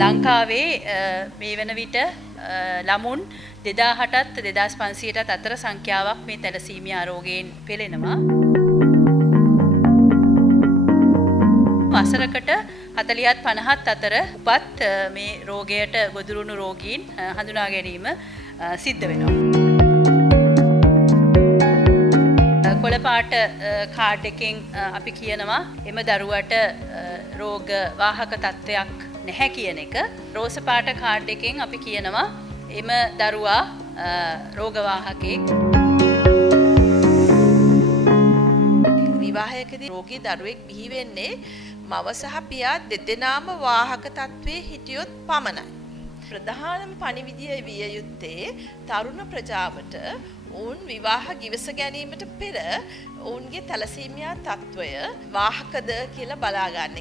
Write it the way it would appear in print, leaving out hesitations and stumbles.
ලංකාවේ මේ වන විට ළමුන් 2008ත් 2500ටත් අතර සංඛ්‍යාවක් මේ තැලසීමියා රෝගයෙන් පෙළෙනවා. වසරකට 40ත් 50ත් අතර උපත් මේ රෝගයට ගොදුරුණු රෝගීන් හඳුනා ගැනීම සිද්ධ වෙනවා. කොළපාට කාඩ් එකෙන් අපි කියනවා එම දරුවට රෝග වාහක තත්ත්වයක් නැහැ කියන එක. රෝස පාට කාඩ් එකෙන් අපි කියනවා එම දරුවා රෝග වාහකෙක්. විවාහයකදී රෝගී දරුවෙක් බිහි වෙන්නේ මව සහ පියා දෙදෙනාම වාහක තත්ත්වයේ හිටියොත් පමණයි. ප්‍රධානම පණිවිඩය විය යුත්තේ තරුණ ප්‍රජාවට ඔවුන් විවාහ ගිවිස ගැනීමට පෙර ඔවුන්ගේ තැලසීමියා තත්ත්වය වාහකද කියලා බලා ගන්න එක.